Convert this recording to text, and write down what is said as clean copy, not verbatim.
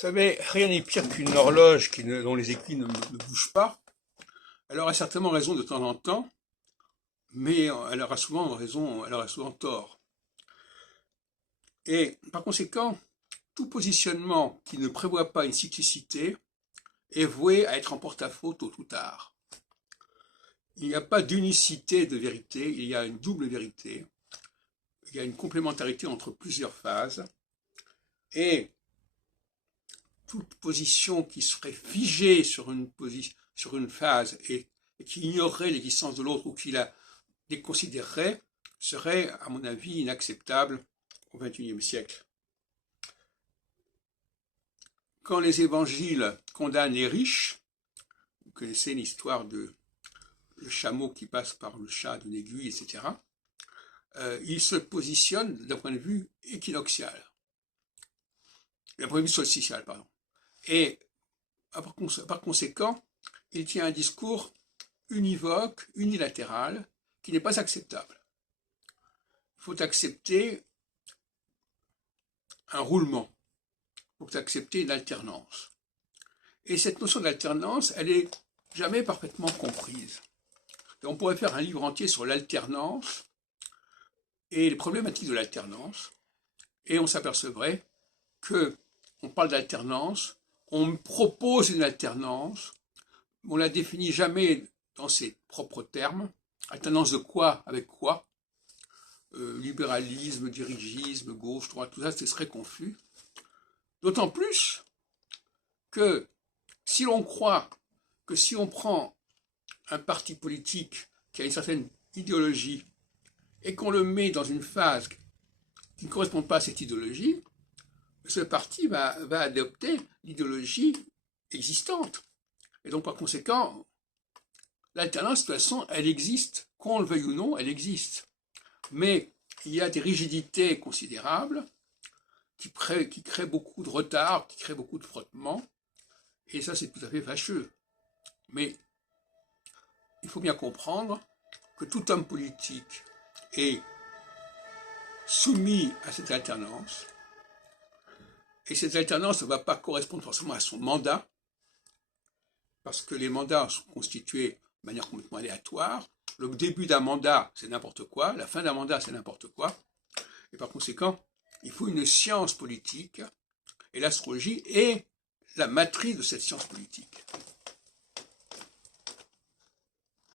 savez, rien n'est pire qu'une horloge dont les aiguilles ne bougent pas. Elle aura certainement raison de temps en temps, mais elle aura souvent raison, elle aura souvent tort. Et par conséquent, tout positionnement qui ne prévoit pas une cyclicité est voué à être en porte-à-faux tôt ou tard. Il n'y a pas d'unicité de vérité, il y a une double vérité. Il y a une complémentarité entre plusieurs phases. Et toute position qui serait figée sur une phase et qui ignorerait l'existence de l'autre ou qui la déconsidérerait serait, à mon avis, inacceptable au XXIe siècle. Quand les évangiles condamnent les riches, vous connaissez l'histoire de le chameau qui passe par le chat d'une aiguille, etc., ils se positionnent d'un point de vue équinoxial, d'un point de vue solsticial, pardon. Et par conséquent, il tient un discours univoque, unilatéral, qui n'est pas acceptable. Il faut accepter un roulement, il faut accepter une alternance. Et cette notion d'alternance, elle n'est jamais parfaitement comprise. Et on pourrait faire un livre entier sur l'alternance et les problématiques de l'alternance, et on s'apercevrait qu'on parle d'alternance, on propose une alternance, on la définit jamais dans ses propres termes. Alternance de quoi avec quoi? Libéralisme, dirigisme, gauche, droite, tout ça, ce serait confus. D'autant plus que si l'on croit que si on prend un parti politique qui a une certaine idéologie et qu'on le met dans une phase qui ne correspond pas à cette idéologie, ce parti va adopter l'idéologie existante. Et donc, par conséquent, l'alternance, de toute façon, elle existe, qu'on le veuille ou non, elle existe. Mais il y a des rigidités considérables qui créent beaucoup de retard, qui créent beaucoup de frottements, et ça, c'est tout à fait fâcheux. Mais il faut bien comprendre que tout homme politique est soumis à cette alternance, et cette alternance ne va pas correspondre forcément à son mandat, parce que les mandats sont constitués de manière complètement aléatoire. Le début d'un mandat, c'est n'importe quoi, la fin d'un mandat, c'est n'importe quoi, et par conséquent, il faut une science politique, et l'astrologie est la matrice de cette science politique.